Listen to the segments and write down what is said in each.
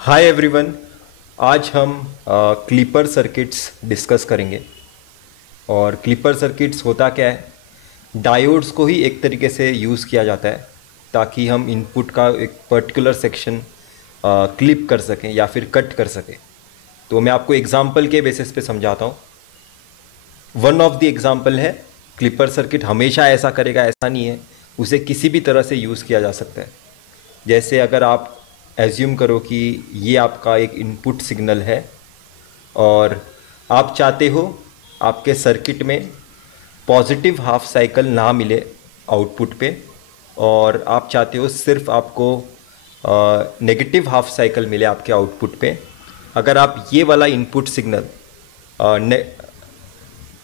Hi everyone. आज हम clipper circuits discuss करेंगे। और क्लिपर सर्किट्स होता क्या है, डायोड्स को ही एक तरीके से यूज़ किया जाता है ताकि हम इनपुट का एक पर्टिकुलर सेक्शन क्लिप कर सकें या फिर कट कर सकें। तो मैं आपको एग्जांपल के बेसिस पे समझाता हूँ। वन ऑफ द एग्जांपल है क्लिपर सर्किट हमेशा ऐसा करेगा ऐसा नहीं है, उसे किसी भी तरह से यूज़ किया जा सकता है। जैसे अगर आप एज्यूम करो कि ये आपका एक इनपुट सिग्नल है और आप चाहते हो आपके सर्किट में पॉजिटिव हाफ साइकिल ना मिले आउटपुट पे, और आप चाहते हो सिर्फ आपको नेगेटिव हाफ साइकिल मिले आपके आउटपुट पे। अगर आप ये वाला इनपुट सिग्नल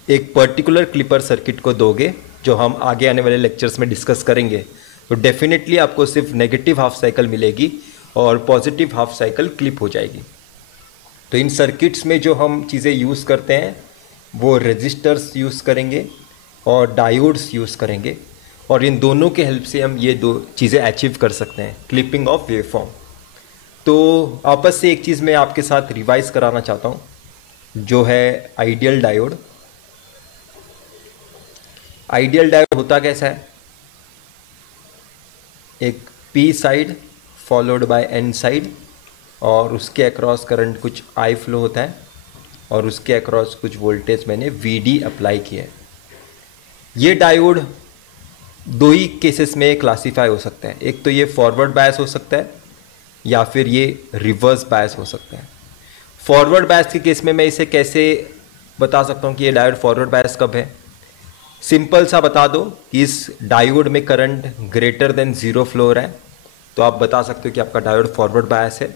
एक पर्टिकुलर क्लिपर सर्किट को दोगे, जो हम आगे आने वाले लेक्चर्स में डिस्कस करेंगे, तो डेफिनेटली आपको सिर्फ नेगेटिव हाफ साइकिल मिलेगी और पॉजिटिव हाफ साइकिल क्लिप हो जाएगी। तो इन सर्किट्स में जो हम चीज़ें यूज़ करते हैं वो रेजिस्टर्स यूज़ करेंगे और डायोड्स यूज़ करेंगे, और इन दोनों के हेल्प से हम ये दो चीज़ें अचीव कर सकते हैं, क्लिपिंग ऑफ वेवफॉर्म। तो आपस से एक चीज़ मैं आपके साथ रिवाइज कराना चाहता हूँ, जो है आइडियल डायोड। आइडियल डायोड होता कैसा है, एक P side followed by N side, और उसके अक्रॉस करंट कुछ आई फ्लो होता है और उसके अक्रॉस कुछ वोल्टेज मैंने वी डी अप्लाई किया है। ये डायोड दो ही केसेस में क्लासीफाई हो सकता है, एक तो ये फॉरवर्ड बायस हो सकता है या फिर ये रिवर्स बायस हो सकता है। फॉरवर्ड बायस के केस में मैं इसे कैसे बता सकता हूँ कि ये डायोड फॉरवर्ड बायस कब है। सिंपल सा बता दो कि इस डायोड में current greater than zero flow हो रहा है, तो आप बता सकते हो कि आपका डायोड फॉरवर्ड बायस है।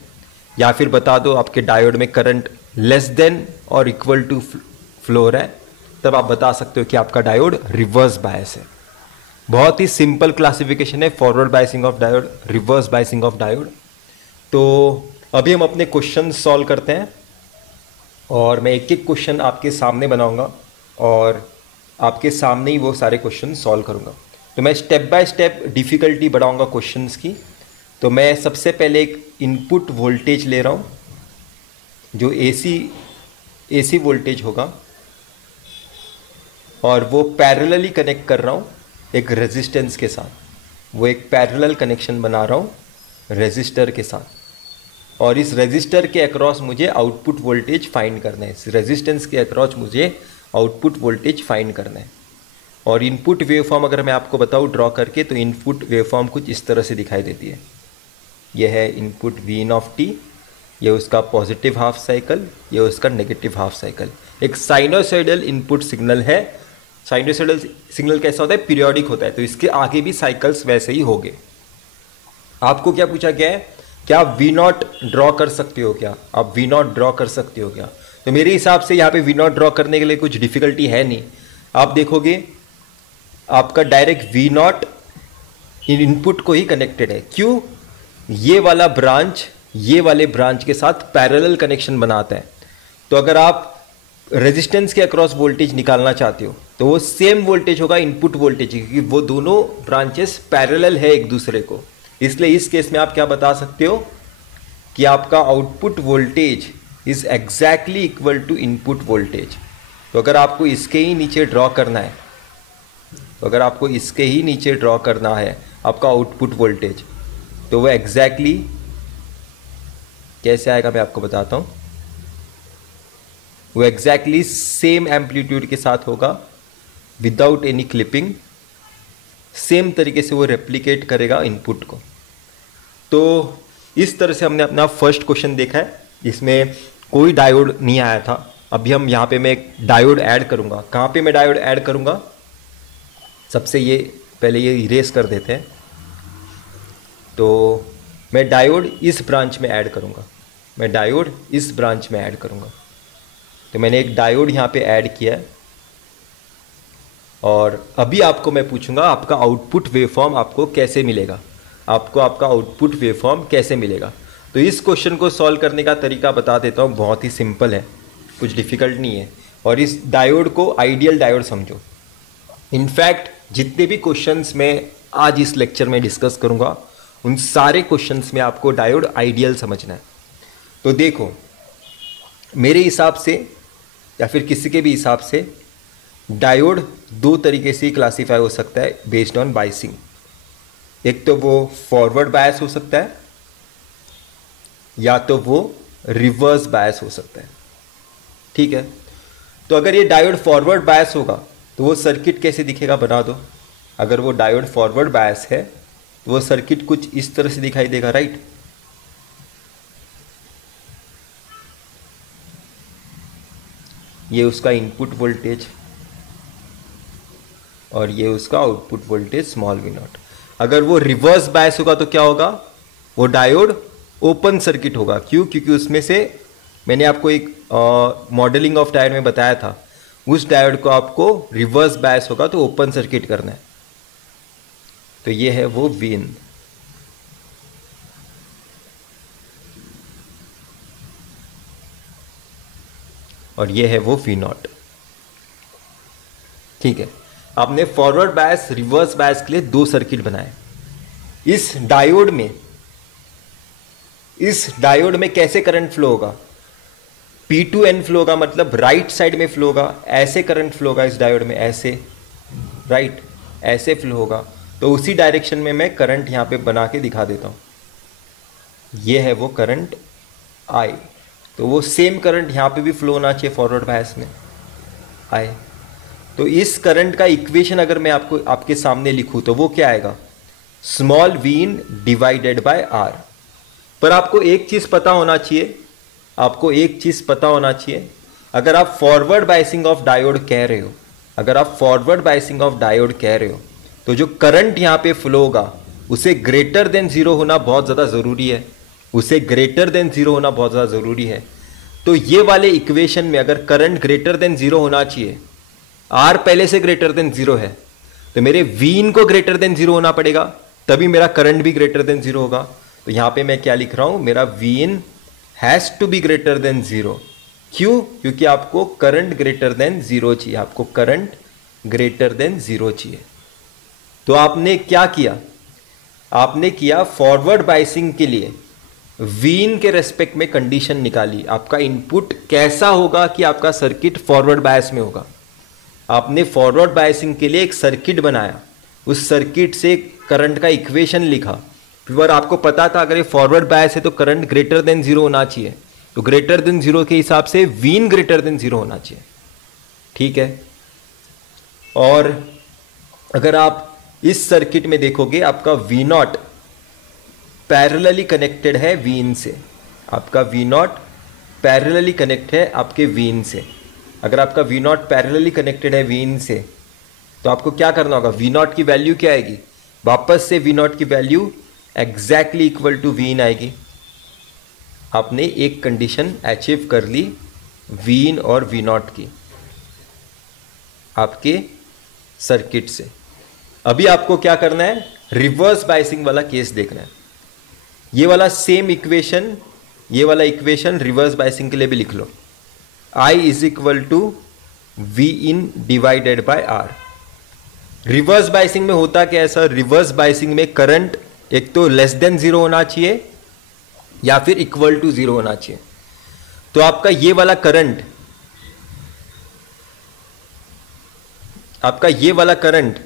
या फिर बता दो आपके डायोड में करंट लेस देन और इक्वल टू फ्लो हो रहा है, तब आप बता सकते हो कि आपका डायोड रिवर्स बायस है। बहुत ही सिंपल क्लासिफिकेशन है, forward biasing of diode, reverse biasing of diode. तो अभी हम अपने क्वेश्चन सॉल्व करते हैं, और मैं एक एक क्वेश्चन आपके सामने बनाऊंगा और आपके सामने ही वो सारे क्वेश्चन सॉल्व करूंगा। तो मैं स्टेप बाय स्टेप डिफ़िकल्टी बढ़ाऊंगा क्वेश्चंस की। तो मैं सबसे पहले एक इनपुट वोल्टेज ले रहा हूँ, जो एसी वोल्टेज होगा, और वो पैरेलली कनेक्ट कर रहा हूँ एक रेजिस्टेंस के साथ। वो एक पैरेलल कनेक्शन बना रहा हूँ रेजिस्टर के साथ, और इस रेजिस्टर के अक्रॉस मुझे आउटपुट वोल्टेज फाइंड करना है। इस रेजिस्टेंस के अक्रॉस मुझे आउटपुट वोल्टेज फाइंड करना है। और इनपुट वेवफॉर्म अगर मैं आपको बताऊँ ड्रॉ करके, तो इनपुट वेवफॉर्म कुछ इस तरह से दिखाई देती है। यह है input V in of T, ये उसका पॉजिटिव हाफ साइकिल, ये उसका नेगेटिव हाफ साइकिल। एक साइनोसॉइडल इनपुट सिग्नल है। साइनोसॉइडल सिग्नल कैसा होता है, पीरियोडिक होता है, तो इसके आगे भी साइकिल्स वैसे ही होंगे। आपको क्या पूछा गया है, क्या आप वी नॉट ड्रॉ कर सकते हो, क्या आप वी नॉट ड्रॉ कर सकते हो क्या। तो मेरे हिसाब से यहाँ पे वी नॉट ड्रॉ करने के लिए कुछ डिफिकल्टी है नहीं। आप देखोगे आपका डायरेक्ट वी नॉट इनपुट को ही कनेक्टेड है। क्यों, ये वाला ब्रांच ये वाले ब्रांच के साथ पैरेलल कनेक्शन बनाता है। तो अगर आप रेजिस्टेंस के अक्रॉस वोल्टेज निकालना चाहते हो, तो वो सेम वोल्टेज होगा इनपुट वोल्टेज, क्योंकि वो दोनों ब्रांचेस पैरेलल है एक दूसरे को। इसलिए इस केस में आप क्या बता सकते हो कि आपका output voltage is exactly equal to input voltage. तो अगर आपको इसके ही नीचे ड्रॉ करना है, तो अगर आपको इसके ही नीचे ड्रॉ करना है आपका आउटपुट वोल्टेज, तो वो एग्जैक्टली कैसे आएगा मैं आपको बताता हूँ। वो एग्जैक्टली सेम एम्पलीट्यूड के साथ होगा, विदाउट एनी क्लिपिंग। सेम तरीके से वो रेप्लिकेट करेगा इनपुट को। तो इस तरह से हमने अपना फर्स्ट क्वेश्चन देखा है, जिसमें कोई डायोड नहीं आया था। अभी हम यहाँ पे मैं एक डायोड ऐड करूँगा। कहाँ पे मैं डायोड ऐड करूँगा, सबसे ये पहले ये इरेज कर देते हैं। तो मैं डायोड इस ब्रांच में ऐड करूँगा, मैं डायोड इस ब्रांच में ऐड करूँगा। तो मैंने एक डायोड यहाँ पे ऐड किया है, और अभी आपको मैं पूछूंगा आपका आउटपुट वेवफॉर्म आपको कैसे मिलेगा, आपको आपका आउटपुट वेवफॉर्म कैसे मिलेगा। तो इस क्वेश्चन को सॉल्व करने का तरीका बता देता हूँ, बहुत ही सिंपल है, कुछ डिफ़िकल्ट नहीं है। और इस डायोड को आइडियल डायोड समझो। इनफैक्ट जितने भी क्वेश्चंस मैं आज इस लेक्चर में डिस्कस करूँगा, उन सारे क्वेश्चंस में आपको डायोड आइडियल समझना है। तो देखो, मेरे हिसाब से या फिर किसी के भी हिसाब से डायोड दो तरीके से क्लासीफाई हो सकता है बेस्ड ऑन बायसिंग। एक तो वो फॉरवर्ड बायस हो सकता है या तो वो रिवर्स बायस हो सकता है। ठीक है, तो अगर ये डायोड फॉरवर्ड बायस होगा तो वो सर्किट कैसे दिखेगा, बना दो। अगर वो डायोड फॉरवर्ड बायस है तो वो सर्किट कुछ इस तरह से दिखाई देगा, राइट। ये उसका इनपुट वोल्टेज और ये उसका output voltage small V nought. अगर वो रिवर्स बायस होगा तो क्या होगा, वो डायोड ओपन सर्किट होगा। क्यों? क्योंकि उसमें से मैंने आपको एक मॉडलिंग ऑफ डायोड में बताया था, उस डायोड को आपको रिवर्स बायस होगा तो ओपन सर्किट करना है। तो ये है वो वीन। और ये है वो वी नॉट। ठीक है, आपने फॉरवर्ड बायस रिवर्स बायस के लिए दो सर्किट बनाए। इस डायोड में कैसे करंट फ्लो होगा, P2N फ्लो होगा, मतलब राइट साइड में फ्लो होगा। ऐसे करंट फ्लो होगा इस डायोड में, ऐसे, राइट, ऐसे फ्लो होगा। तो उसी डायरेक्शन में मैं करंट यहां पे बना के दिखा देता हूं। ये है वो करंट I, तो वो सेम करंट यहां पे भी फ्लो होना चाहिए फॉरवर्ड बायस में, I। तो इस करंट का इक्वेशन अगर मैं आपके सामने लिखूं तो वो क्या आएगा, small V in divided by R. पर आपको एक चीज पता होना चाहिए, अगर आप फॉरवर्ड बायसिंग ऑफ डायोड कह रहे हो, तो जो करंट यहां पे फ्लो होगा उसे ग्रेटर देन जीरो होना बहुत ज्यादा जरूरी है। तो ये वाले इक्वेशन में अगर करंट ग्रेटर देन जीरो होना चाहिए, आर पहले से ग्रेटर देन जीरो है, तो मेरे वीन को ग्रेटर देन जीरो होना पड़ेगा, तभी मेरा करंट भी ग्रेटर देन जीरो होगा। तो यहां पे मैं क्या लिख रहा हूं, मेरा V in has to be greater than zero. क्यों? क्योंकि आपको करंट ग्रेटर देन जीरो चाहिए, तो आपने क्या किया, आपने किया फॉरवर्ड बायसिंग के लिए वीन के रेस्पेक्ट में कंडीशन निकाली। आपका इनपुट कैसा होगा कि आपका सर्किट फॉरवर्ड बायस में होगा। आपने फॉरवर्ड बायसिंग के लिए एक सर्किट बनाया, उस सर्किट से करंट का इक्वेशन लिखा। फिर आपको पता था अगर ये फॉरवर्ड बायस है तो करंट ग्रेटर देन जीरो होना चाहिए, तो ग्रेटर देन जीरो के हिसाब से वीन ग्रेटर देन जीरो होना चाहिए। ठीक है, और अगर आप इस सर्किट में देखोगे आपका वी नॉट पैरेलली कनेक्टेड है वीन से, आपका वी नॉट पैरेलली कनेक्ट है आपके वीन से। अगर आपका वी नॉट पैरेलली कनेक्टेड है वीन से तो आपको क्या करना होगा, वी नॉट की वैल्यू क्या आएगी, वापस से वी नॉट की value exactly equal to V in आएगी। आपने एक कंडीशन अचीव कर ली वीन और वी नॉट की आपके सर्किट से। अभी आपको क्या करना है, रिवर्स बायसिंग वाला केस देखना है। ये वाला सेम इक्वेशन, ये वाला इक्वेशन रिवर्स बायसिंग के लिए भी लिख लो, I is equal to V in divided by R. Reverse biasing में होता क्या है सर, रिवर्स बायसिंग में करंट एक तो लेस देन जीरो होना चाहिए या फिर इक्वल टू जीरो होना चाहिए। तो आपका ये वाला करंट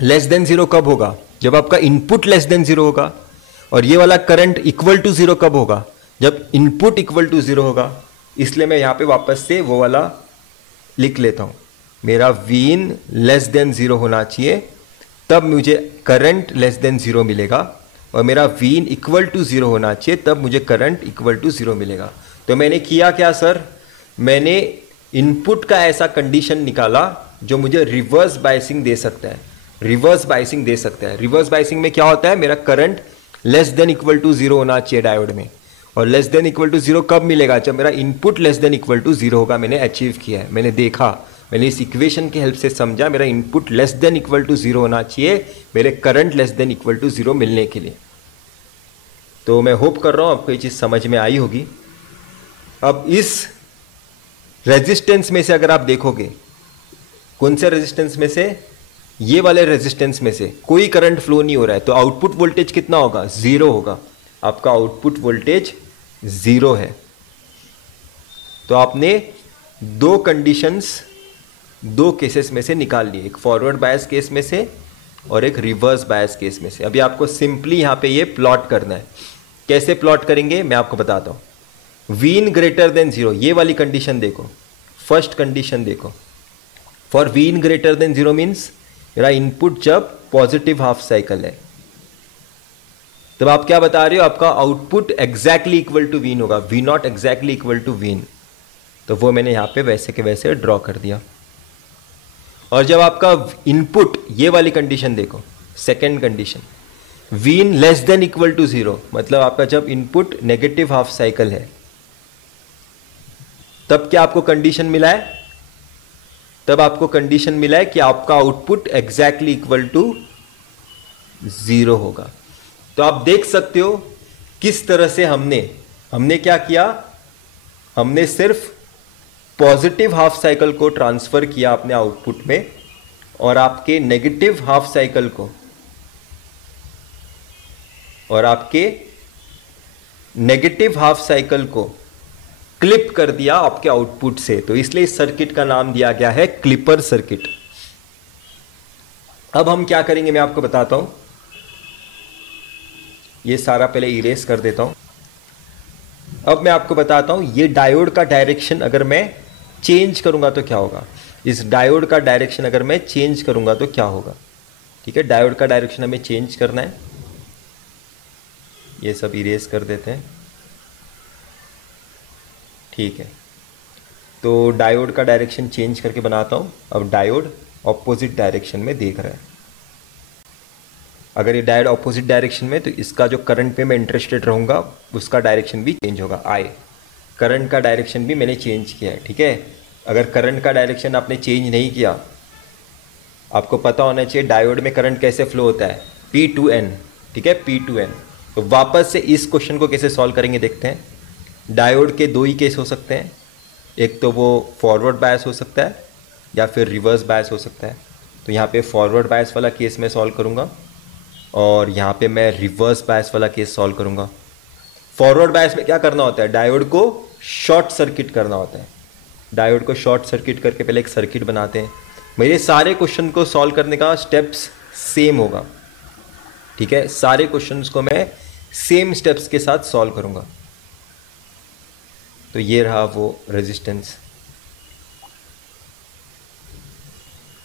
लेस देन जीरो कब होगा, जब आपका इनपुट लेस देन जीरो होगा। और ये वाला करंट इक्वल टू जीरो कब होगा, जब इनपुट इक्वल टू जीरो होगा। इसलिए मैं यहां पे वापस से वो वाला लिख लेता हूं, मेरा वीन लेस देन जीरो होना चाहिए, तब मुझे करंट लेस देन जीरो मिलेगा, और मेरा वीन इक्वल टू जीरो होना चाहिए, तब मुझे करंट इक्वल टू जीरो मिलेगा। तो मैंने किया क्या सर, मैंने इनपुट का ऐसा कंडीशन निकाला जो मुझे रिवर्स बायसिंग दे सकता है। रिवर्स बायसिंग में क्या होता है, मेरा current less than equal to zero होना चाहिए डायोड में, और less than equal to zero कब मिलेगा, जब मेरा input less than equal to zero होगा। मैंने अचीव किया है, मैंने देखा, मैंने इस इक्वेशन की हेल्प से समझा मेरा input less than equal to zero होना चाहिए मेरे current less than equal to zero मिलने के लिए। तो मैं होप कर रहा हूं आपको ये चीज समझ में आई होगी। अब इस रेजिस्टेंस में से अगर आप देखोगे, कौन से रेजिस्टेंस में से, ये वाले रेजिस्टेंस में से कोई करंट फ्लो नहीं हो रहा है, तो आउटपुट वोल्टेज कितना होगा, जीरो होगा। आपका आउटपुट वोल्टेज 0 है। तो आपने दो कंडीशंस दो केसेस में से निकाल लिए, एक फॉरवर्ड बायस केस में से और एक रिवर्स बायस केस में से। अभी आपको सिंपली यहाँ पे ये प्लॉट करना है। कैसे प्लॉट करेंगे मैं आपको बताता हूँ। वीन ग्रेटर देन 0, ये वाली कंडीशन देखो, फर्स्ट कंडीशन देखो। For V in greater than 0 means मेरा इनपुट जब पॉजिटिव हाफ साइकिल है, तब आप क्या बता रहे हो, आपका output exactly equal to V in होगा, V naught exactly equal to V in. तो वो मैंने यहां पे वैसे के वैसे ड्रॉ कर दिया। और जब आपका इनपुट, ये वाली कंडीशन देखो, second condition, V in less than equal to 0, मतलब आपका जब इनपुट नेगेटिव हाफ साइकिल है, तब क्या आपको कंडीशन मिला है, तब आपको कंडीशन मिला है कि आपका आउटपुट एग्जैक्टली इक्वल टू 0 होगा। तो आप देख सकते हो किस तरह से हमने क्या किया, हमने सिर्फ पॉजिटिव हाफ साइकिल को ट्रांसफर किया अपने आउटपुट में और आपके नेगेटिव हाफ साइकिल को, और आपके नेगेटिव हाफ साइकिल को क्लिप कर दिया आपके आउटपुट से। तो इसलिए इस सर्किट का नाम दिया गया है क्लिपर सर्किट। अब हम क्या करेंगे मैं आपको बताता हूं। ये सारा पहले इरेज कर देता हूं। अब मैं आपको बताता हूं ये डायोड का डायरेक्शन अगर मैं चेंज करूंगा तो क्या होगा। इस डायोड का डायरेक्शन अगर मैं चेंज करूंगा तो क्या होगा। ठीक है, डायोड का डायरेक्शन हमें चेंज करना है। ये सब इरेज कर देते हैं। ठीक है, तो डायोड का डायरेक्शन चेंज करके बनाता हूं। अब डायोड ऑपोजिट डायरेक्शन में देख रहा है। अगर ये डायोड ऑपोजिट डायरेक्शन में, तो इसका जो करंट पे मैं इंटरेस्टेड रहूंगा उसका डायरेक्शन भी चेंज होगा। करंट का डायरेक्शन भी मैंने चेंज किया है। ठीक है, अगर करंट का डायरेक्शन आपने चेंज नहीं किया, आपको पता होना चाहिए डायोड में करंट कैसे फ्लो होता है, P2N। ठीक है, P2N। तो वापस से इस क्वेश्चन को कैसे सॉल्व करेंगे देखते हैं। डायोड के दो ही केस हो सकते हैं, एक तो वो फॉरवर्ड बायस हो सकता है या फिर रिवर्स बायस हो सकता है। तो यहाँ पे फॉरवर्ड बायस वाला केस मैं सॉल्व करूँगा और यहाँ पे मैं रिवर्स बायस वाला केस सॉल्व करूँगा। फॉरवर्ड बायस में क्या करना होता है, डायोड को शॉर्ट सर्किट करना होता है। डायोड को शॉर्ट सर्किट करके पहले एक सर्किट बनाते हैं। मेरे सारे क्वेश्चन को सॉल्व करने का स्टेप्स सेम होगा। ठीक है, सारे क्वेश्चंस को मैं सेम स्टेप्स के साथ सॉल्व करूँगा। तो ये रहा वो रेजिस्टेंस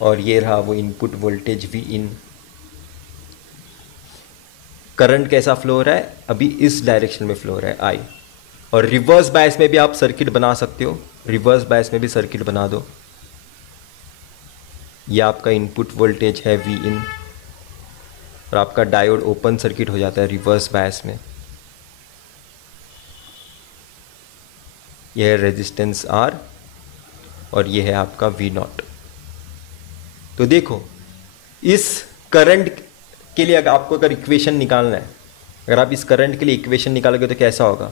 और ये रहा वो इनपुट वोल्टेज वी इन। करंट कैसा फ्लो हो रहा है, अभी इस डायरेक्शन में फ्लो हो रहा है आई। और रिवर्स बायस में भी आप सर्किट बना सकते हो, रिवर्स बायस में भी सर्किट बना दो। ये आपका इनपुट वोल्टेज है वी इन और आपका डायोड ओपन सर्किट हो जाता है रिवर्स बायस में। यह है रेजिस्टेंस R और यह है आपका V नॉट। तो देखो इस करंट के लिए अगर इक्वेशन निकालना है, अगर आप इस करंट के लिए इक्वेशन निकालोगे तो कैसा होगा,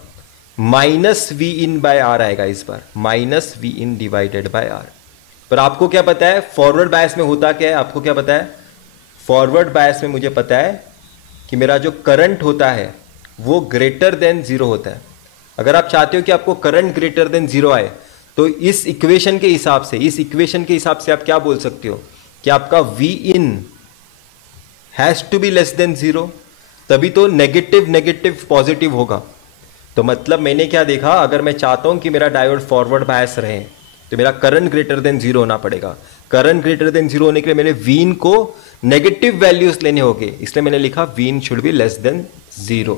minus V in by R आएगा इस बार, minus V in divided by R. पर आपको क्या पता है फॉरवर्ड बायस में होता क्या है, आपको क्या पता है, फॉरवर्ड बायस में मुझे पता है कि मेरा जो करंट होता है वो ग्रेटर देन 0 होता है। अगर आप चाहते हो कि आपको करंट ग्रेटर देन 0 आए तो इस इक्वेशन के हिसाब से, इस इक्वेशन के हिसाब से आप क्या बोल सकते हो कि आपका V in has to be less than 0, तभी तो नेगेटिव नेगेटिव पॉजिटिव होगा। तो मतलब मैंने क्या देखा, अगर मैं चाहता हूं कि मेरा डायोड फॉरवर्ड बायस रहे तो मेरा करंट ग्रेटर देन 0 होना पड़ेगा। करंट ग्रेटर देन 0 होने के लिए मैंने वीन को नेगेटिव वैल्यूज लेने होंगे, इसलिए मैंने लिखा V in should be less than 0,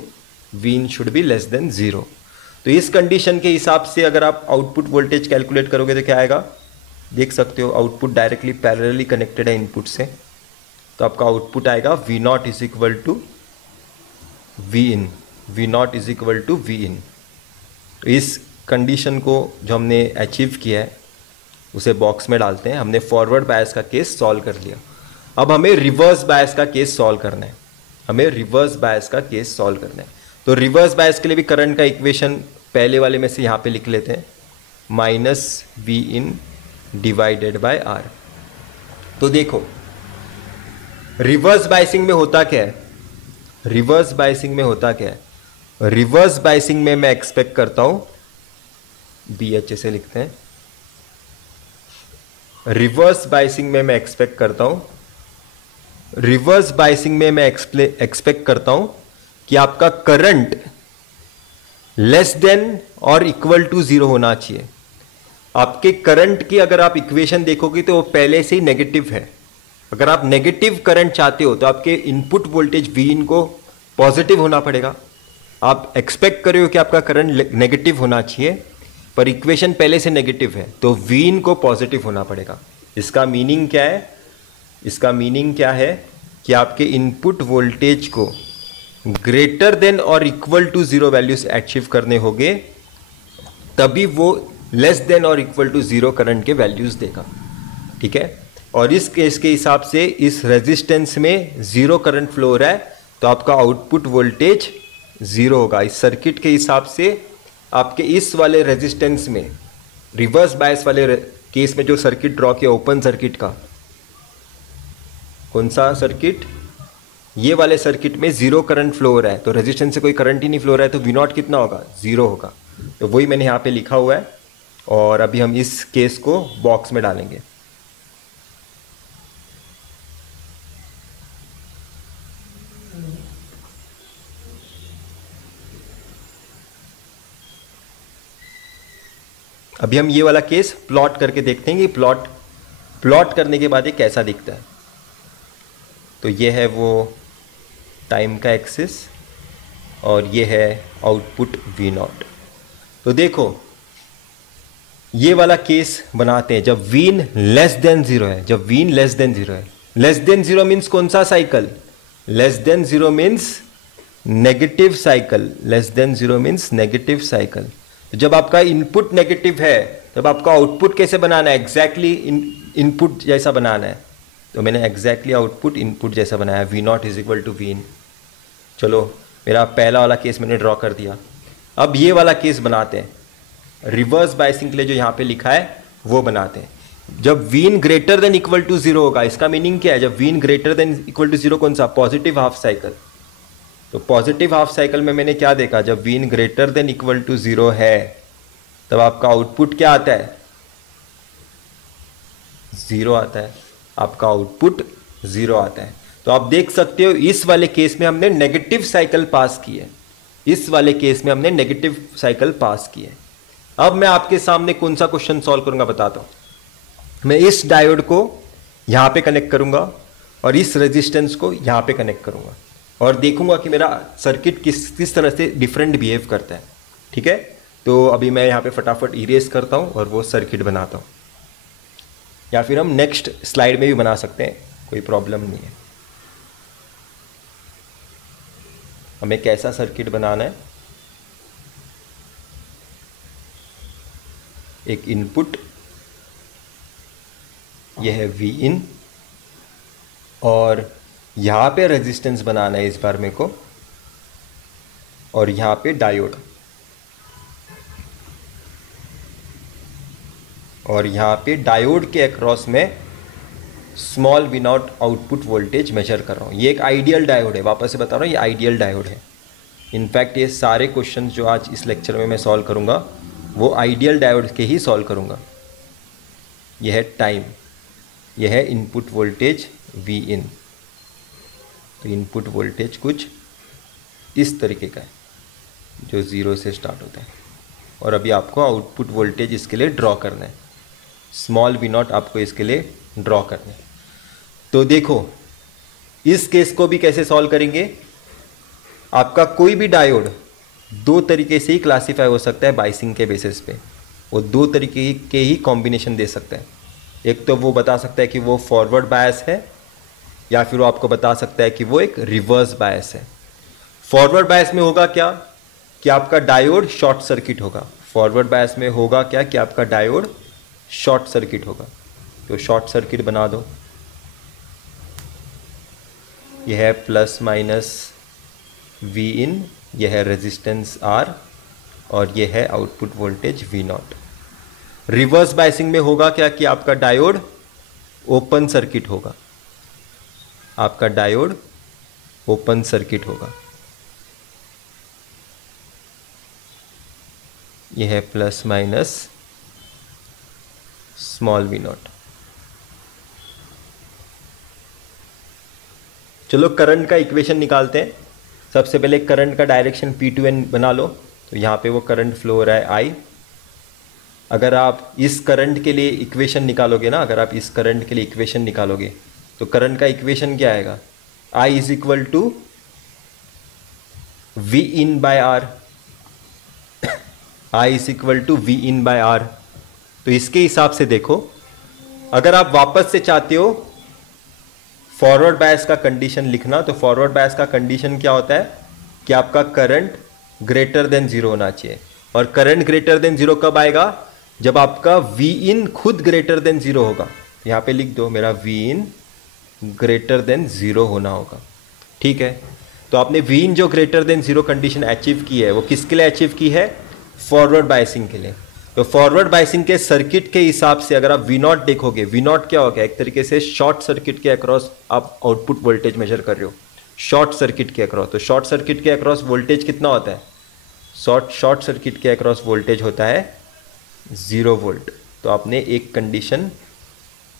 V in should be less than 0। तो इस कंडीशन के हिसाब से अगर आप आउटपुट वोल्टेज कैलकुलेट करोगे तो क्या आएगा, देख सकते हो आउटपुट डायरेक्टली पैरेलली कनेक्टेड है इनपुट से। तो आपका आउटपुट आएगा V naught is equal to V in, V naught is equal to V in. तो इस कंडीशन को जो हमने अचीव किया है उसे बॉक्स में डालते हैं। हमने फॉरवर्ड बायस का केस सॉल्व कर लिया। अब हमें रिवर्स बायस का केस सॉल्व करना है, हमें रिवर्स बायस का केस सॉल्व करना है। तो रिवर्स बायस के लिए भी करंट का इक्वेशन पहले वाले में से यहाँ पे लिख लेते हैं, minus V in divided by R. तो देखो रिवर्स बायसिंग में होता क्या है, रिवर्स बायसिंग में होता क्या है, रिवर्स बायसिंग में मैं एक्सपेक्ट करता हूं, बी अच्छे से लिखते हैं, रिवर्स बायसिंग में मैं एक्सपेक्ट करता हूं, रिवर्स बायसिंग में मैं एक्सपेक्ट करता हूं कि आपका करंट लेस देन और इक्वल टू जीरो होना चाहिए। आपके करंट की अगर आप इक्वेशन देखोगे तो वो पहले से ही नेगेटिव है। अगर आप नेगेटिव करंट चाहते हो तो आपके इनपुट वोल्टेज वी इन को पॉजिटिव होना पड़ेगा। आप एक्सपेक्ट कर रहे हो कि आपका करंट नेगेटिव होना चाहिए, पर इक्वेशन पहले से नेगेटिव है, तो वी इन को पॉजिटिव होना पड़ेगा। इसका मीनिंग क्या है? इसका मीनिंग क्या है कि आपके इनपुट वोल्टेज को ग्रेटर देन और equal to zero values achieve करने होंगे, तभी वो लेस देन और इक्वल टू जीरो करंट के वैल्यूज देगा। ठीक है, और इस केस के हिसाब से इस रेजिस्टेंस में जीरो करंट फ्लो हो रहा है, तो आपका आउटपुट वोल्टेज जीरो होगा। इस सर्किट के हिसाब से आपके इस वाले रेजिस्टेंस में, रिवर्स बायस वाले केस में जो सर्किट ड्रॉ किया ओपन सर्किट का, कौन सा सर्किट? ये वाले सर्किट में जीरो करंट फ्लो हो रहा है, तो रेजिस्टेंस से कोई करंट ही नहीं फ्लो हो रहा है, तो वी नॉट कितना होगा? जीरो होगा। तो वही मैंने यहाँ पे लिखा हुआ है, और अभी हम इस केस को बॉक्स में डालेंगे। अभी हम ये वाला केस प्लॉट करके देखते हैं कि प्लॉट करने के बाद ये कैसा दिखता है। तो ये है वो टाइम का एक्सिस और ये है आउटपुट वी नॉट। तो देखो ये वाला केस बनाते हैं जब वीन लेस देन जीरो है, जब वीन लेस देन जीरो है। लेस देन जीरो मीन्स कौन सा cycle? Less than zero means negative cycle. Less than zero means negative cycle. जब आपका इनपुट नेगेटिव है तब आपका आउटपुट कैसे बनाना है? एग्जैक्टली इनपुट जैसा बनाना है। तो मैंने एग्जैक्टली आउटपुट इनपुट जैसा बनाया, V naught is equal to V in. चलो मेरा पहला वाला केस मैंने ड्रॉ कर दिया। अब ये वाला केस बनाते हैं, रिवर्स बायसिंग के लिए जो यहाँ पे लिखा है वो बनाते हैं। जब V in greater than equal to zero होगा, इसका मीनिंग क्या है? जब V in greater than equal to zero कौन सा? Positive half cycle. तो पॉजिटिव हाफ साइकिल में मैंने क्या देखा? जब V in greater than equal to zero है तब आपका आउटपुट क्या आता है? जीरो आता है। आपका आउटपुट जीरो आता है। तो आप देख सकते हो इस वाले केस में हमने नेगेटिव साइकिल पास की है। इस वाले केस में हमने नेगेटिव साइकिल पास की है। अब मैं आपके सामने कौन सा क्वेश्चन सॉल्व करूंगा बताता हूं। मैं इस डायोड को यहां पे कनेक्ट करूंगा और इस रेजिस्टेंस को यहां पे कनेक्ट करूंगा और देखूंगा कि मेरा सर्किट किस तरह से डिफरेंट बिहेव करता है। ठीक है, तो अभी मैं यहाँ पे फटाफट इरेज करता हूँ और वो सर्किट बनाता हूँ, या फिर हम नेक्स्ट स्लाइड में भी बना सकते हैं, कोई प्रॉब्लम नहीं है। हमें कैसा सर्किट बनाना है? एक इनपुट, यह है वी इन, और यहाँ पे रेजिस्टेंस बनाना है इस बार मेरे को, और यहाँ पे डायोड, और यहाँ पे डायोड के अक्रॉस में small V nought output voltage measure कर रहा हूँ। ये एक आइडियल डायोड है, वापस से बता रहा हूँ, ये आइडियल डायोड है। इनफैक्ट ये सारे क्वेश्चन जो आज इस लेक्चर में मैं सॉल्व करूँगा वो आइडियल डायोड के ही सॉल्व करूँगा। यह है टाइम, यह है इनपुट वोल्टेज वी इन। तो इनपुट वोल्टेज कुछ इस तरीके का है जो ज़ीरो से स्टार्ट होता है, और अभी आपको आउटपुट वोल्टेज इसके लिए ड्रॉ करना है, स्मॉल वी नॉट आपको इसके लिए ड्रॉ करना है। तो देखो इस केस को भी कैसे सॉल्व करेंगे। आपका कोई भी डायोड दो तरीके से ही क्लासीफाई हो सकता है बाइसिंग के बेसिस पे। वो दो तरीके के ही कॉम्बिनेशन दे सकता है। एक तो वो बता सकता है कि वो फॉरवर्ड बायस है, या फिर वो आपको बता सकता है कि वो एक रिवर्स बायस है। फॉरवर्ड बायस में होगा क्या कि आपका डायोड शॉर्ट सर्किट होगा। फॉरवर्ड बायस में होगा क्या कि आपका डायोड शॉर्ट सर्किट होगा। तो शॉर्ट सर्किट बना दो। यह है प्लस माइनस वी इन, यह है रेजिस्टेंस आर, और यह है output voltage V not. Reverse biasing में होगा क्या कि आपका डायोड ओपन सर्किट होगा। आपका डायोड ओपन सर्किट होगा। ये है plus minus small V nought. चलो करंट का इक्वेशन निकालते हैं। सबसे पहले करंट का डायरेक्शन P2N बना लो। तो यहाँ पे वो करंट फ्लो हो रहा है I। अगर आप इस करंट के लिए इक्वेशन निकालोगे ना, अगर आप इस करंट के लिए इक्वेशन निकालोगे तो करंट का इक्वेशन क्या आएगा? I is equal to V in by R। I is equal to V in by R। तो इसके हिसाब से देखो, अगर आप वापस से चाहते हो फॉरवर्ड बायस का कंडीशन लिखना, तो फॉरवर्ड बायस का कंडीशन क्या होता है कि आपका करंट ग्रेटर देन जीरो होना चाहिए। और करंट ग्रेटर देन जीरो कब आएगा? जब आपका V इन खुद ग्रेटर देन जीरो होगा। यहां पे लिख दो, मेरा V in greater than zero होना होगा। ठीक है, तो आपने V इन जो greater than zero condition achieve की है, वो किसके लिए अचीव की है? फॉरवर्ड बायसिंग के लिए। तो फॉरवर्ड बायसिंग के सर्किट के हिसाब से अगर आप V नॉट देखोगे, V नॉट क्या होगा? एक तरीके से शॉर्ट सर्किट के अक्रॉस आप आउटपुट वोल्टेज मेजर कर रहे हो, शॉर्ट सर्किट के अक्रॉस। तो शॉर्ट सर्किट के अक्रॉस वोल्टेज कितना होता है? शॉर्ट सर्किट के अक्रॉस वोल्टेज होता है 0 वोल्ट। तो आपने एक कंडीशन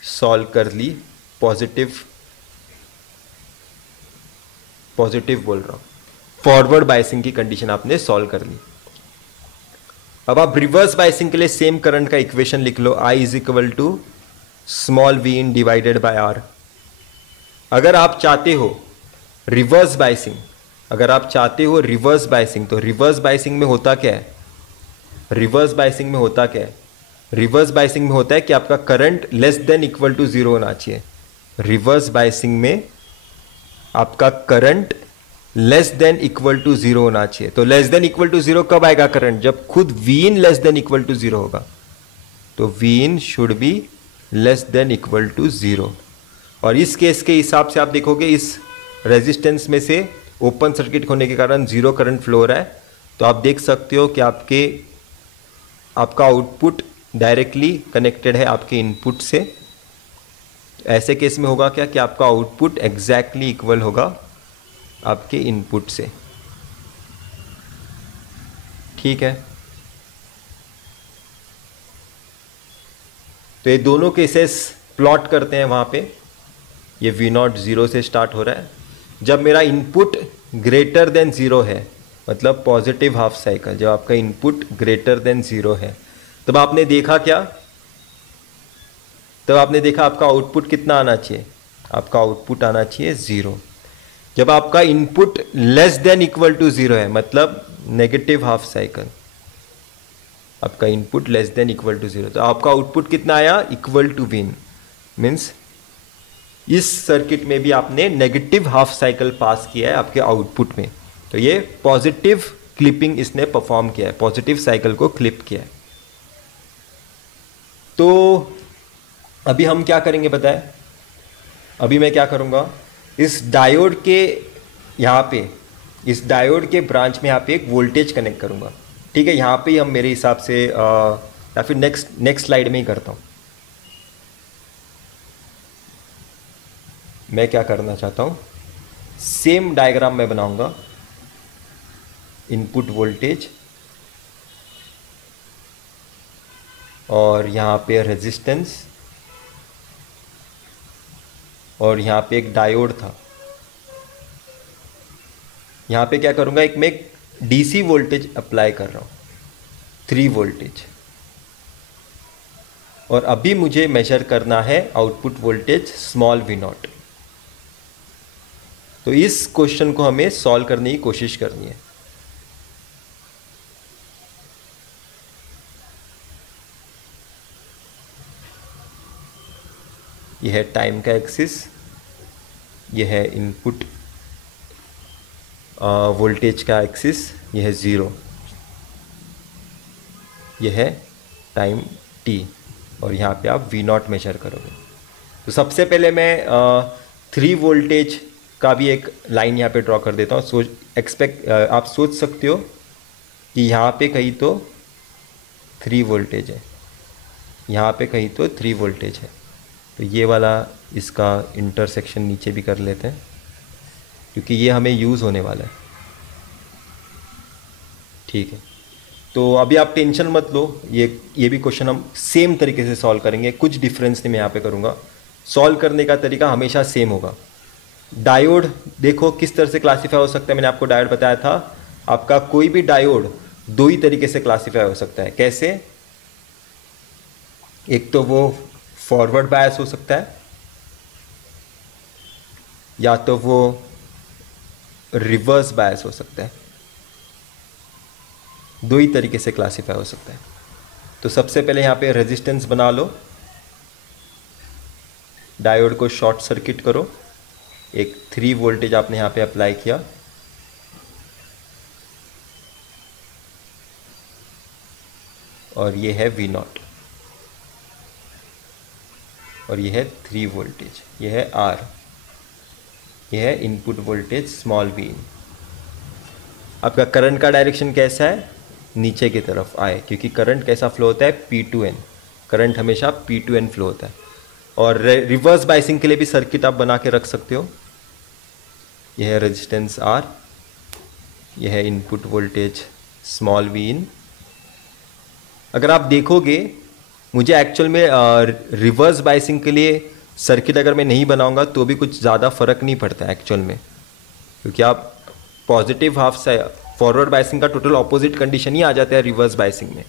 सॉल्व कर ली, पॉजिटिव बोल रहा हूं, फॉरवर्ड बायसिंग की कंडीशन आपने सॉल्व कर ली। अब आप रिवर्स बायसिंग के लिए सेम करंट का इक्वेशन लिख लो, I is equal to small V in divided by R। अगर आप चाहते हो रिवर्स बायसिंग, अगर आप चाहते हो रिवर्स बायसिंग, तो रिवर्स बायसिंग में होता क्या है? रिवर्स बायसिंग में होता क्या है? रिवर्स बायसिंग में होता है कि आपका current less than equal to zero होना चाहिए। रिवर्स बायसिंग में आपका current less than equal to zero होना चाहिए। तो less than equal to zero कब आएगा करंट? जब खुद V in less than equal to zero होगा। तो V in should be less than equal to zero. और इस केस के हिसाब से आप देखोगे इस रेजिस्टेंस में से ओपन सर्किट होने के कारण जीरो करंट फ्लो हो रहा है। तो आप देख सकते हो कि आपका आउटपुट डायरेक्टली कनेक्टेड है आपके इनपुट से। ऐसे केस में होगा क्या कि आपका आउटपुट एग्जैक्टली इक्वल होगा आपके इनपुट से। ठीक है, तो ये दोनों केसेस प्लॉट करते हैं वहां पे। ये V नॉट जीरो से स्टार्ट हो रहा है। जब मेरा इनपुट ग्रेटर देन जीरो है, मतलब पॉजिटिव हाफ साइकिल, जब आपका इनपुट ग्रेटर देन जीरो है, तब आपने देखा क्या? तब आपने देखा आपका आउटपुट कितना आना चाहिए? आपका आउटपुट आना चाहिए जीरो। जब आपका input less than equal to zero है, मतलब नेगेटिव हाफ साइकिल, आपका input less than equal to zero, तो आपका आउटपुट कितना आया? Equal to V in. Means इस सर्किट में भी आपने नेगेटिव हाफ साइकिल पास किया है आपके आउटपुट में। तो ये पॉजिटिव क्लिपिंग इसने परफॉर्म किया है, पॉजिटिव साइकिल को क्लिप किया है। तो अभी हम क्या करेंगे बताएं? अभी मैं क्या करूंगा, इस डायोड के यहाँ पे, इस डायोड के ब्रांच में यहाँ पे एक वोल्टेज कनेक्ट करूँगा। ठीक है, यहाँ पे ही हम मेरे हिसाब से या फिर नेक्स्ट स्लाइड में ही करता हूँ। मैं क्या करना चाहता हूँ, सेम डायग्राम मैं बनाऊंगा। इनपुट वोल्टेज और यहाँ पे रेजिस्टेंस और यहाँ पे एक डायोड था। यहाँ पे क्या करूँगा, एक मैं DC वोल्टेज अप्लाई कर रहा हूँ, 3 वोल्टेज। और अभी मुझे मेजर करना है output voltage small V not. तो इस क्वेश्चन को हमें सॉल्व करने की कोशिश करनी है। यह है टाइम का एक्सिस, यह है इनपुट वोल्टेज का एक्सिस, यह है 0, यह है टाइम t, और यहाँ पे आप V नॉट मेजर करोगे। तो सबसे पहले मैं 3 वोल्टेज का भी एक लाइन यहाँ पे ड्रॉ कर देता हूँ। आप सोच सकते हो कि यहाँ पे कहीं तो 3 वोल्टेज है, यहाँ पे कहीं तो 3 वोल्टेज है। तो ये वाला इसका इंटरसेक्शन नीचे भी कर लेते हैं, क्योंकि ये हमें यूज़ होने वाला है। ठीक है, तो अभी आप टेंशन मत लो, ये भी क्वेश्चन हम सेम तरीके से सॉल्व करेंगे, कुछ डिफरेंस नहीं मैं यहाँ पे करूँगा। सॉल्व करने का तरीका हमेशा सेम होगा। डायोड देखो किस तरह से क्लासीफाई हो सकता है, मैंने आपको डायोड बताया था। आपका कोई भी डायोड दो ही तरीके से क्लासीफाई हो सकता है। कैसे? एक तो वो फॉरवर्ड बायस हो सकता है, या तो वो रिवर्स बायस हो सकता है। दो ही तरीके से क्लासीफाई हो सकता है। तो सबसे पहले यहाँ पे रेजिस्टेंस बना लो, डायोड को शॉर्ट सर्किट करो, एक 3 वोल्टेज आपने यहाँ पे अप्लाई किया, और ये है V0, और ये है 3 वोल्टेज, ये है R, ये है इनपुट वोल्टेज स्मॉल v। आपका करंट का डायरेक्शन कैसा है? नीचे की तरफ आए, क्योंकि करंट कैसा फ्लो होता है? P2N, करंट हमेशा P2N फ्लो होता है। और रिवर्स बाइसिंग के लिए भी सर्किट आप बना के रख सकते हो। यह है रेजिस्टेंस R, यह है इनपुट वोल्टेज स्मॉल v इन। अगर आप देखोगे, मुझे एक्चुअल में रिवर्स बाइसिंग के लिए सर्किट अगर मैं नहीं बनाऊंगा तो भी कुछ ज़्यादा फ़र्क नहीं पड़ता एक्चुअल में, क्योंकि आप पॉजिटिव हाफ से फॉरवर्ड बाइसिंग का टोटल ऑपोजिट कंडीशन ही आ जाता है रिवर्स बाइसिंग में।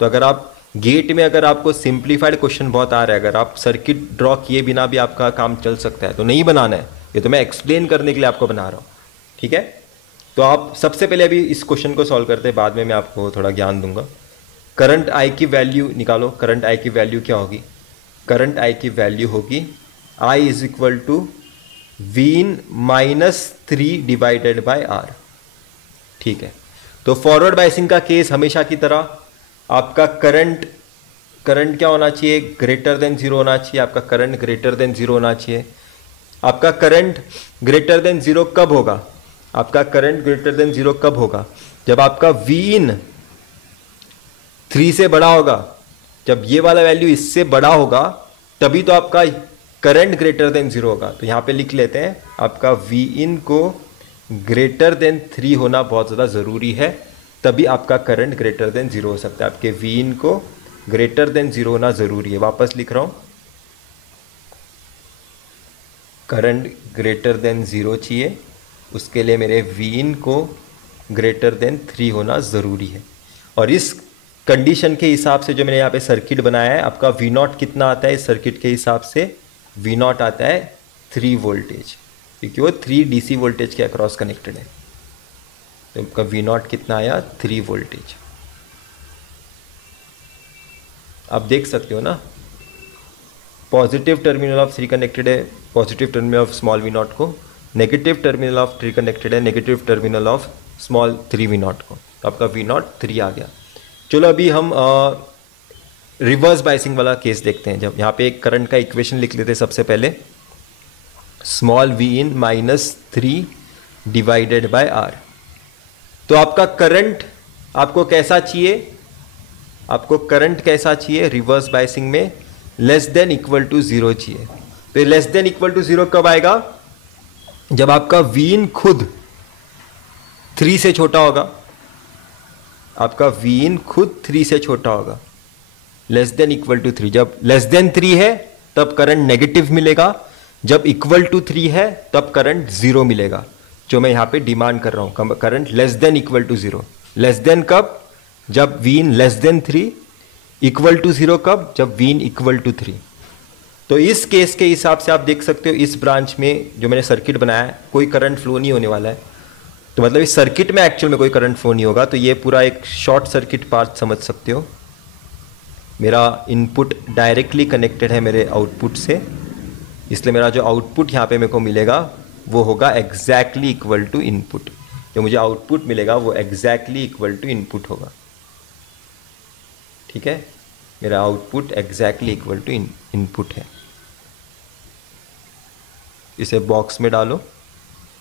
तो अगर आप गेट में, अगर आपको सिंप्लीफाइड क्वेश्चन बहुत आ रहा है, अगर आप सर्किट ड्रॉ किए बिना भी आपका काम चल सकता है, तो नहीं बनाना है। ये तो मैं एक्सप्लेन करने के लिए आपको बना रहा हूँ, ठीक है? तो आप सबसे पहले अभी इस क्वेश्चन को सॉल्व करते हैं, बाद में मैं आपको थोड़ा ज्ञान दूंगा। करंट आई की वैल्यू निकालो। करंट आई की वैल्यू क्या होगी? करंट आई की वैल्यू होगी I is equal to V minus 3 divided by R, ठीक है? तो फॉरवर्ड बाइसिंग का केस हमेशा की तरह आपका करंट क्या होना चाहिए? ग्रेटर देन 0 होना चाहिए। आपका करंट ग्रेटर देन 0 होना चाहिए। आपका करंट ग्रेटर देन 0 कब होगा? आपका करंट ग्रेटर देन 0 कब होगा? जब आपका V इन 3 से बड़ा होगा। जब ये वाला वैल्यू इससे बड़ा होगा तभी तो आपका करंट ग्रेटर देन 0 होगा। तो यहाँ पे लिख लेते हैं, आपका V इन को ग्रेटर देन 3 होना बहुत ज़्यादा ज़रूरी है, तभी आपका करंट ग्रेटर देन 0 हो सकता है। आपके V इन को ग्रेटर देन 0 होना ज़रूरी है। वापस लिख रहा हूँ, करंट ग्रेटर देन 0 चाहिए, उसके लिए मेरे V इन को ग्रेटर देन 3 होना ज़रूरी है। और इस कंडीशन के हिसाब से जो मैंने यहाँ पे सर्किट बनाया है, आपका V0 कितना आता है? इस सर्किट के हिसाब से V0 आता है 3 वोल्टेज, क्योंकि वो 3 DC वोल्टेज के अक्रॉस कनेक्टेड है। तो आपका V0 कितना आया? 3 वोल्टेज। आप देख सकते हो ना, पॉजिटिव टर्मिनल ऑफ 3 कनेक्टेड है, positive terminal of small V0 को, नेगेटिव टर्मिनल ऑफ 3 कनेक्टेड है, negative terminal of small 3 V0 को। तो आपका V0 3 आ गया। चलो अभी हम रिवर्स बाइसिंग वाला केस देखते हैं। जब यहाँ पे एक करंट का इक्वेशन लिख लेते हैं सबसे पहले, small V in minus 3 divided by R। तो आपका करंट आपको कैसा चाहिए? आपको करंट कैसा चाहिए रिवर्स बाइसिंग में? लेस देन इक्वल टू 0 चाहिए। तो लेस देन इक्वल टू 0 कब आएगा? जब आपका V इन खुद 3 से छोटा होगा। आपका V इन खुद 3 से छोटा होगा, लेस देन इक्वल टू 3। जब लेस देन 3 है तब करंट नेगेटिव मिलेगा, जब इक्वल टू 3 है तब करंट 0 मिलेगा, जो मैं यहाँ पे डिमांड कर रहा हूँ। Current less than equal to 0। Less than कब? जब V in less than 3। Equal to 0 कब? जब V इन इक्वल टू 3। तो इस केस के हिसाब से आप देख सकते हो, इस ब्रांच में जो मैंने सर्किट बनाया है कोई करंट फ्लो नहीं होने वाला है। तो मतलब इस सर्किट में एक्चुअल में कोई करंट फ्लो नहीं होगा। तो ये पूरा एक शॉर्ट सर्किट पार्ट समझ सकते हो। मेरा इनपुट डायरेक्टली कनेक्टेड है मेरे आउटपुट से, इसलिए मेरा जो आउटपुट यहाँ पे मेरे को मिलेगा वो होगा एग्जैक्टली इक्वल टू इनपुट। जो मुझे आउटपुट मिलेगा वो एग्जैक्टली इक्वल टू इनपुट होगा, ठीक है? मेरा output exactly equal to input है। इसे बॉक्स में डालो।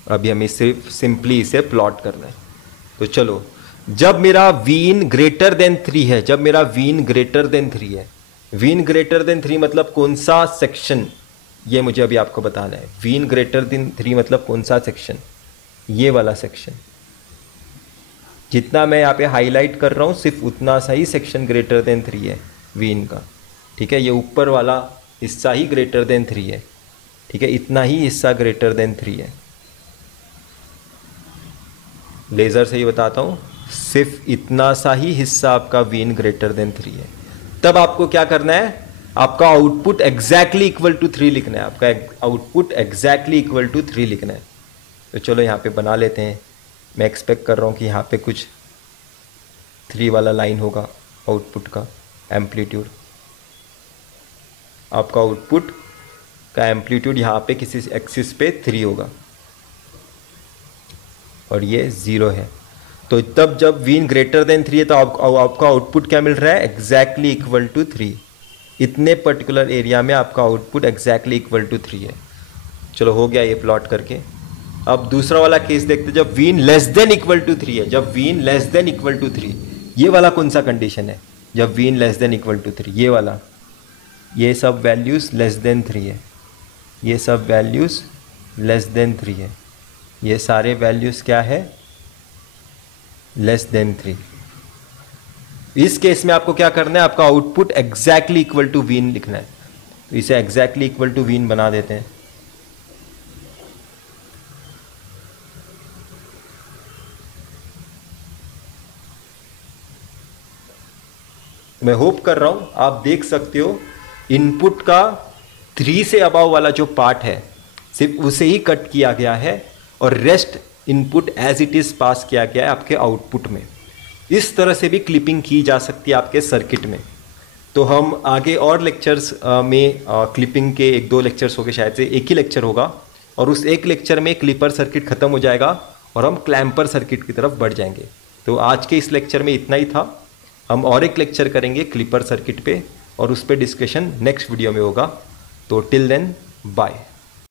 अभी हमें सिर्फ सिंपली इसे प्लॉट करना है। तो चलो, जब मेरा V इन ग्रेटर देन 3 है, जब मेरा V इन ग्रेटर देन 3 है, V इन ग्रेटर देन 3 मतलब कौन सा सेक्शन, ये मुझे अभी आपको बताना है। V इन ग्रेटर देन 3 मतलब कौन सा सेक्शन? ये वाला सेक्शन। जितना मैं यहाँ पे हाईलाइट कर रहा हूँ सिर्फ उतना सा ही सेक्शन ग्रेटर देन 3 है वीन का, ठीक है। ये ऊपर वाला हिस्सा ही ग्रेटर देन 3 है, ठीक है, इतना ही हिस्सा ग्रेटर देन 3 है। लेज़र से ही बताता हूँ, सिर्फ इतना सा ही हिस्सा आपका वीन ग्रेटर देन 3 है। तब आपको क्या करना है, आपका आउटपुट एग्जैक्टली इक्वल टू 3 लिखना है, आपका आउटपुट एग्जैक्टली इक्वल टू 3 लिखना है। तो चलो यहाँ पे बना लेते हैं। मैं एक्सपेक्ट कर रहा हूँ कि यहाँ पे कुछ 3 वाला लाइन होगा आउटपुट का एम्पलीट्यूड। आपका आउटपुट का एम्पलीट्यूड यहाँ पे किसी एक्सिस पे 3 होगा और ये 0 है। तो तब जब वीन ग्रेटर देन 3 है तो आपका आउटपुट क्या मिल रहा है, एग्जैक्टली इक्वल टू 3। इतने पर्टिकुलर एरिया में आपका आउटपुट एग्जैक्टली इक्वल टू 3 है। चलो हो गया ये प्लॉट करके। अब दूसरा वाला केस देखते हैं, जब V in less than equal to 3 है। जब V in less than equal to 3, ये वाला कौन सा कंडीशन है, जब V in less than equal to 3, ये वाला, ये सब वैल्यूज़ लेस देन 3 है, ये सब वैल्यूज़ लेस देन 3 है, ये सारे वैल्यूज़ क्या है, लेस देन 3। इस केस में आपको क्या करना है, आपका output exactly equal to V in लिखना है। तो इसे एग्जैक्टली इक्वल टू वीन बना देते हैं। मैं होप कर रहा हूं आप देख सकते हो, इनपुट का 3 से अबाव वाला जो पार्ट है सिर्फ उसे ही कट किया गया है और rest input as it is pass किया गया है आपके आउटपुट में। इस तरह से भी क्लिपिंग की जा सकती है आपके सर्किट में। तो हम आगे और लेक्चर्स में क्लिपिंग के 1-2 लेक्चर्स हो गए, शायद से एक ही लेक्चर होगा, और उस एक लेक्चर में क्लिपर सर्किट ख़त्म हो जाएगा और हम क्लैम्पर सर्किट की तरफ बढ़ जाएंगे। तो आज के इस लेक्चर में इतना ही था। हम और एक लेक्चर करेंगे क्लिपर सर्किट पे और उस पर डिस्कशन नेक्स्ट वीडियो में होगा। तो टिल देन बाय।